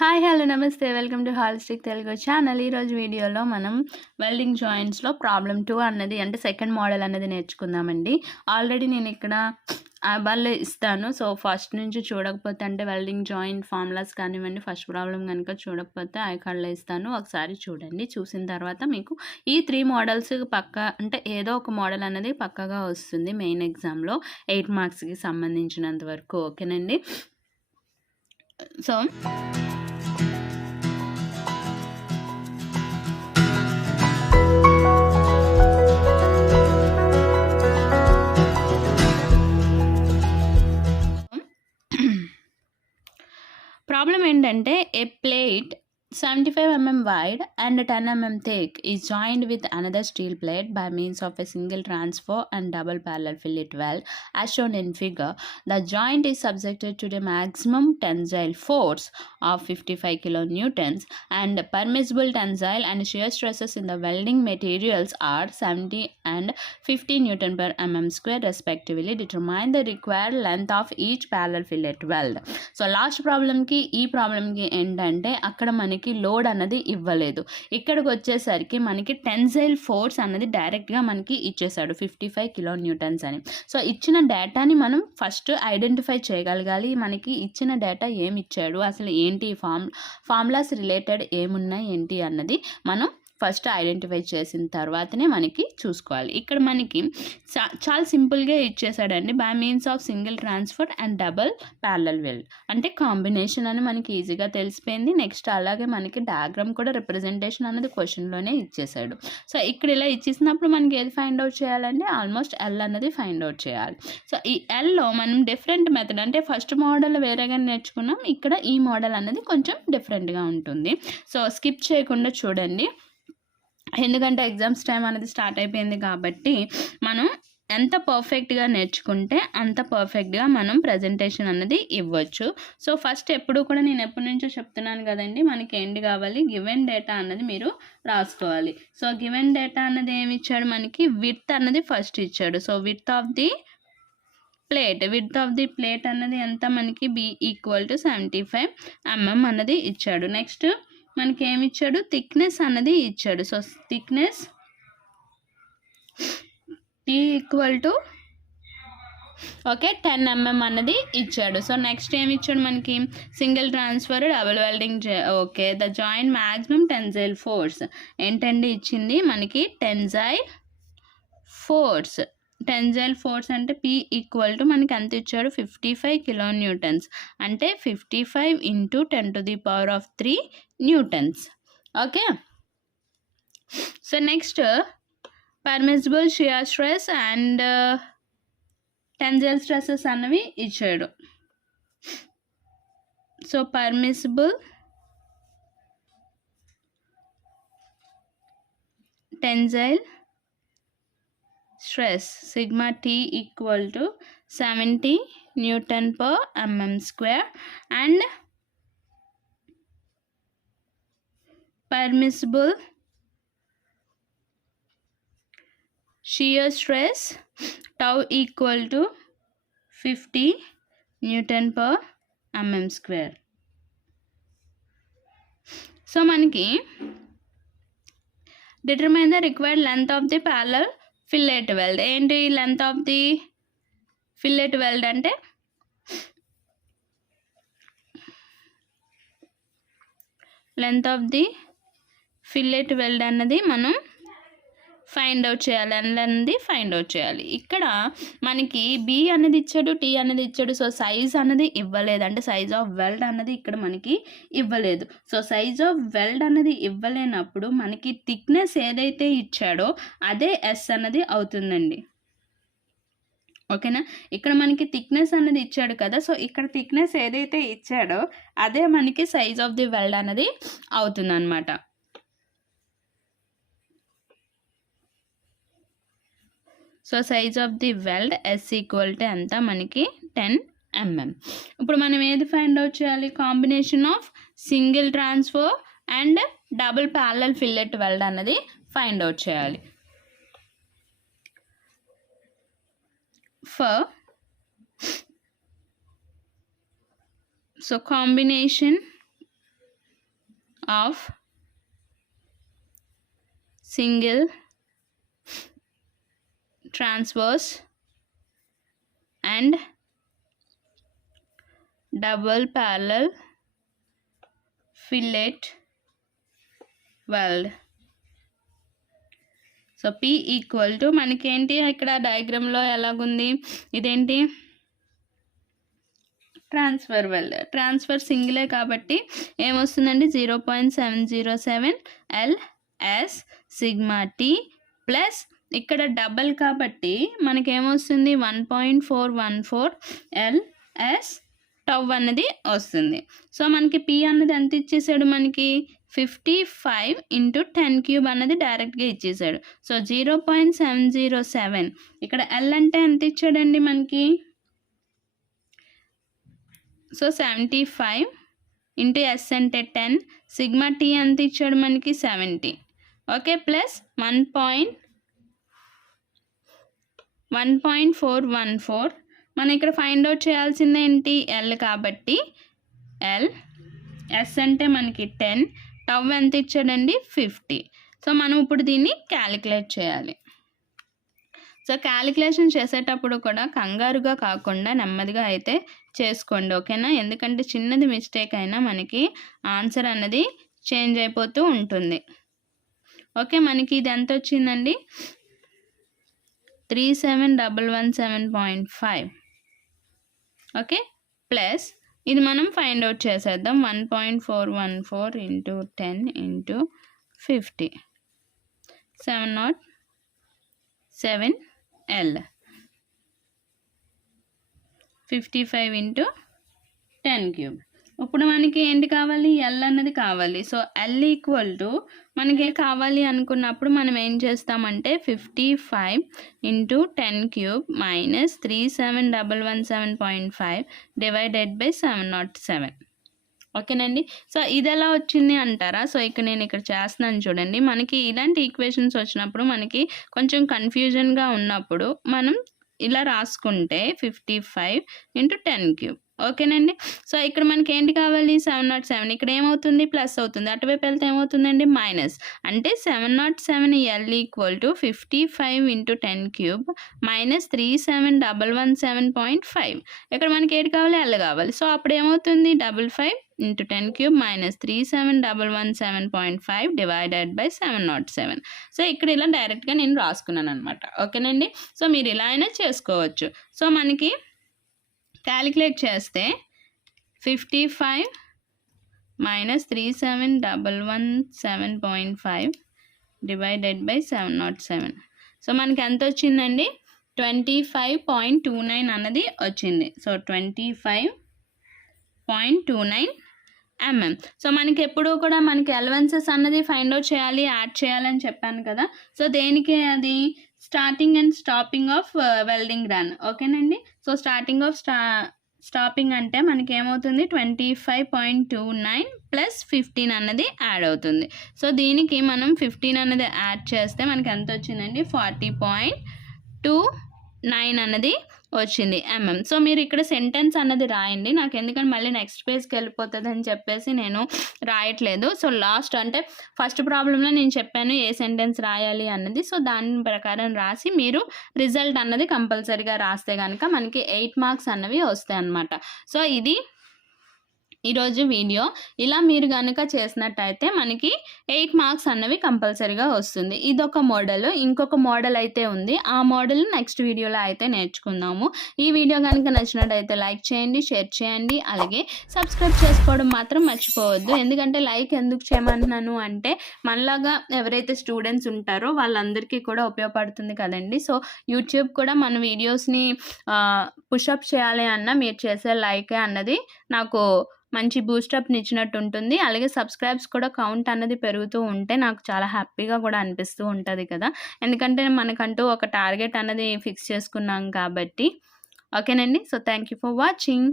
Hi hello నమస్తే welcome to holistic Telugu channel. ఈరోజు వీడియోలో మనం వెల్డింగ్ జాయింట్స్లో ప్రాబ్లమ్ 2 అన్నది అంటే సెకండ్ మోడల్ అనేది నేర్చుకుందామండి. ఆల్రెడీ నేను ఇక్కడ వాళ్ళు ఇస్తాను. సో ఫస్ట్ నుంచి చూడకపోతే అంటే వెల్డింగ్ జాయింట్ ఫార్ములాస్ కానివ్వండి, ఫస్ట్ ప్రాబ్లం కనుక చూడకపోతే ఐకార్డ్లో ఇస్తాను, ఒకసారి చూడండి. చూసిన తర్వాత మీకు ఈ 3 మోడల్స్ పక్కా అంటే ఏదో ఒక మోడల్ అనేది పక్కగా వస్తుంది మెయిన్ ఎగ్జామ్లో 8 మార్క్స్కి సంబంధించినంత వరకు. ఓకేనండి. సో ప్రాబ్లం ఏంటంటే ఏ plate 75 mm wide and 10 mm thick is joined with another steel plate by means of a single transfer and double parallel fillet weld as shown in figure. The joint is subjected to the maximum tensile force of 55 kilonewtons and permissible tensile and shear stresses in the welding materials are 70 and 50 Newton per mm square respectively. Determine the required length of each parallel fillet weld. So last problem ki ee problem ki endante akkada maniki load అన్నది ఇవ్వలేదు. ఇక్కడికి వచ్చేసరికి మనకి tensile force అన్నది డైరెక్ట్గా మనకి ఇచ్చేసాడు 55 kilonewtons అని. సో ఇచ్చిన డేటాని మనం ఫస్ట్ ఐడెంటిఫై చేయగలగాలి. మనకి ఇచ్చిన డేటా ఏమి ఇచ్చాడు, అసలు ఏంటి ఫార్ములాస్ రిలేటెడ్ ఏమున్నాయి ఏంటి అన్నది మనం ఫస్ట్ ఐడెంటిఫై చేసిన తర్వాతనే మనకి చూసుకోవాలి. ఇక్కడ మనకి చాలా సింపుల్గా ఇచ్చేసాడండి. By means of single transfer and double parallel weld అంటే కాంబినేషన్ అని మనకి ఈజీగా తెలిసిపోయింది. నెక్స్ట్ అలాగే మనకి డయాగ్రామ్ కూడా రిప్రజెంటేషన్ అనేది క్వశ్చన్లోనే ఇచ్చేసాడు. సో ఇక్కడ ఇలా ఇచ్చేసినప్పుడు మనకి ఏది ఫైండ్ అవుట్ చేయాలంటే ఆల్మోస్ట్ ఎల్ అన్నది ఫైండ్ అవుట్ చేయాలి. సో ఈ ఎల్లో మనం డిఫరెంట్ మెథడ్ అంటే ఫస్ట్ మోడల్ వేరేగా నేర్చుకున్నాం, ఇక్కడ ఈ మోడల్ అనేది కొంచెం డిఫరెంట్గా ఉంటుంది. సో స్కిప్ చేయకుండా చూడండి, ఎందుకంటే ఎగ్జామ్స్ టైం అనేది స్టార్ట్ అయిపోయింది కాబట్టి మనం ఎంత పర్ఫెక్ట్గా నేర్చుకుంటే అంత పర్ఫెక్ట్గా మనం ప్రజెంటేషన్ అన్నది ఇవ్వచ్చు. సో ఫస్ట్ ఎప్పుడు కూడా నేను ఎప్పటి నుంచో చెప్తున్నాను కదండి, మనకి ఏంటి కావాలి, గివెన్ డేటా అన్నది మీరు రాసుకోవాలి. సో గివెన్ డేటా అన్నది ఏమి ఇచ్చాడు, మనకి విడ్త్ అన్నది ఫస్ట్ ఇచ్చాడు. So width of the plate అన్నది ఎంత, మనకి B = 75 mm అన్నది ఇచ్చాడు. నెక్స్ట్ మనకి ఏమి ఇచ్చాడు, థిక్నెస్ అన్నది ఇచ్చాడు. సో థిక్నెస్ T = 10 mm అన్నది ఇచ్చాడు. సో నెక్స్ట్ ఏమి ఇచ్చాడు, మనకి single transfer double welding. Okay, the joint maximum tensile force ఏంటండి ఇచ్చింది, మనకి టెన్సైల్ ఫోర్స్ అంటే P = మనకి ఎంత ఇచ్చాడు, 55 కిలోన్యూటన్స్ అంటే 55 × 10⁻³ newtons. Okay, so next permissible shear stress and tensile stresses అన్నవి ఇచ్చాడు. So permissible tensile stress sigma T = 70 Newton per mm square and permissible shear stress tau = 50 Newton per mm square. So మనకి determine the required length of the parallel fillet weld. ఏంటి length of the fillet weld అంటే length of the fillet weld అన్నది మనం find out చేయాలి, అన్నది find out చేయాలి. ఇక్కడ మనకి B అనేది ఇచ్చాడు, T అనేది ఇచ్చాడు. సో సైజ్ అన్నది ఇవ్వలేదు, అంటే సైజ్ ఆఫ్ వెల్డ్ అన్నది ఇక్కడ మనకి ఇవ్వలేదు. సో సైజ్ ఆఫ్ వెల్డ్ అన్నది ఇవ్వలేనప్పుడు మనకి థిక్నెస్ ఏదైతే ఇచ్చాడో అదే S అన్నది అవుతుందండి. ఓకేనా, ఇక్కడ మనకి థిక్నెస్ అన్నది ఇచ్చాడు కదా, సో ఇక్కడ థిక్నెస్ ఏదైతే ఇచ్చాడో అదే మనకి సైజ్ ఆఫ్ ది వెల్డ్ అన్నది అవుతుంది అన్నమాట. So size of the weld S = ఎంత, మనకి 10 mm. ఇప్పుడు మనం ఏది ఫైండ్ అవుట్ చేయాలి, combination of single transfer and double parallel fillet weld అన్నది ఫైండ్ అవుట్ చేయాలి. So combination of single transverse and double parallel fillet weld. So P equal to మనకేంటి ఇక్కడ డయాగ్రామ్లో ఎలాగుంది, ఇదేంటి ట్రాన్స్ఫర్ వెల్డ్, ట్రాన్స్ఫర్ సింగిలే కాబట్టి ఏమొస్తుందండి 0.707 LS సిగ్మా T ప్లస్ ఇక్కడ double కాబట్టి మనకేమొస్తుంది 1.414 LS tau అన్నది వస్తుంది. సో మనకి P అన్నది ఎంత ఇచ్చేసాడు, మనకి 55 × 10³ అన్నది డైరెక్ట్గా ఇచ్చేసాడు. సో 0.707 ఇక్కడ L అంటే ఎంత ఇచ్చాడండి మనకి, సో 75 × S అంటే 10, సిగ్మా T ఎంత ఇచ్చాడు మనకి 70, ఓకే, ప్లస్ 1.414. మనం ఇక్కడ ఫైండ్ అవుట్ చేయాల్సింది ఏంటి, L కాబట్టి L, S అంటే మనకి 10, టవ్ ఎంత ఇచ్చాడండి 50. సో మనం ఇప్పుడు దీన్ని క్యాలిక్యులేట్ చేయాలి. సో క్యాలిక్యులేషన్ చేసేటప్పుడు కూడా కంగారుగా కాకుండా నెమ్మదిగా అయితే చేసుకోండి, ఓకేనా, ఎందుకంటే చిన్నది మిస్టేక్ అయినా మనకి ఆన్సర్ అన్నది చేంజ్ అయిపోతూ ఉంటుంది. ఓకే, మనకి ఇది ఎంత వచ్చిందండి 37117.5, ఓకే, ప్లస్ ఇది మనం ఫైండ్ అవుట్ చేసేద్దాం 1.414 × 10 × 50, 707 L, 55 × 10³ ఇప్పుడు మనకి ఏంటి కావాలి, L అన్నది కావాలి. సో L ఈక్వల్ టు మనకి కావాలి అనుకున్నప్పుడు మనం ఏం చేస్తామంటే 55 × 10³ మైనస్ 37117.5 డివైడెడ్ బై 707, ఓకేనండి. సో ఇది ఎలా వచ్చింది అంటారా, సో నేను ఇక్కడ చేస్తున్నాను చూడండి. మనకి ఇలాంటి ఈక్వేషన్స్ వచ్చినప్పుడు మనకి కొంచెం కన్ఫ్యూజన్గా ఉన్నప్పుడు మనం ఇలా రాసుకుంటే 55 × 10³, ఓకేనండి. సో ఇక్కడ మనకి ఏంటి కావాలి 707, ఇక్కడ ఏమవుతుంది ప్లస్ అవుతుంది, అటువైపు వెళ్తే ఏమవుతుందండి మైనస్, అంటే 707 L ఈక్వల్ టు 55 × 10³ మైనస్ 37117.5. ఇక్కడ మనకి ఏంటి కావాలి L కావాలి. సో అప్పుడు ఏమవుతుంది 55 × 10³ మైనస్ 37117.5 డివైడెడ్ బై 707. సో ఇక్కడ ఇలా డైరెక్ట్గా నేను రాసుకున్నాను అనమాట, ఓకేనండి. సో మీరు ఇలా అయినా చేసుకోవచ్చు. సో మనకి క్యాలిక్యులేట్ చేస్తే 55 మైనస్ 37117.5 డివైడెడ్ బై 707. సో మనకి ఎంత వచ్చిందండి 25.29 అన్నది వచ్చింది. So 25.29 mm. సో మనకి ఎప్పుడు కూడా మనకి అలవెన్సెస్ అన్నది ఫైండ్ అవుట్ చేయాలి, యాడ్ చేయాలని చెప్పాను కదా. సో దేనికి అది starting and stopping of welding run, ఓకేనండి. సో స్టార్టింగ్ ఆఫ్ స్టాపింగ్ అంటే మనకి ఏమవుతుంది 25.29 ప్లస్ 15 అన్నది యాడ్ అవుతుంది. సో దీనికి మనం 15 అన్నది యాడ్ చేస్తే మనకి ఎంత వచ్చిందండి 40.29 అన్నది వచ్చింది mm. సో మీరు ఇక్కడ సెంటెన్స్ అన్నది రాయండి, నాకు ఎందుకంటే మళ్ళీ నెక్స్ట్ పేజ్కి వెళ్ళిపోతుంది అని చెప్పేసి నేను రాయట్లేదు. సో లాస్ట్ అంటే ఫస్ట్ ప్రాబ్లంలో నేను చెప్పాను ఏ సెంటెన్స్ రాయాలి అన్నది. సో దాని ప్రకారం రాసి మీరు రిజల్ట్ అన్నది కంపల్సరీగా రాస్తే కనుక మనకి 8 మార్క్స్ అన్నవి వస్తాయి అన్నమాట. సో ఇది ఈరోజు వీడియో. ఇలా మీరు కనుక చేసినట్టయితే మనకి 8 మార్క్స్ అన్నవి కంపల్సరీగా వస్తుంది. ఇదొక మోడల్. ఇంకొక మోడల్ అయితే ఉంది, ఆ మోడల్ నెక్స్ట్ వీడియోలో అయితే నేర్చుకుందాము. ఈ వీడియో కనుక నచ్చినట్టయితే లైక్ చేయండి, షేర్ చేయండి, అలాగే సబ్స్క్రైబ్ చేసుకోవడం మాత్రం మర్చిపోవద్దు. ఎందుకంటే లైక్ ఎందుకు చేయమంటున్నాను అంటే మనలాగా ఎవరైతే స్టూడెంట్స్ ఉంటారో వాళ్ళందరికీ కూడా ఉపయోగపడుతుంది కదండి. సో యూట్యూబ్ కూడా మన వీడియోస్ని పుషప్ చేయాలి అన్న మీరు చేసే లైక్ అన్నది నాకు మంచి బూస్టప్ని ఇచ్చినట్టు ఉంటుంది. అలాగే సబ్స్క్రైబ్స్ కూడా కౌంట్ అన్నది పెరుగుతూ ఉంటే నాకు చాలా హ్యాపీగా కూడా అనిపిస్తూ ఉంటుంది కదా, ఎందుకంటే మనకంటూ ఒక టార్గెట్ అన్నది ఫిక్స్ చేసుకున్నాం కాబట్టి. ఓకేనండి. So thank you for watching.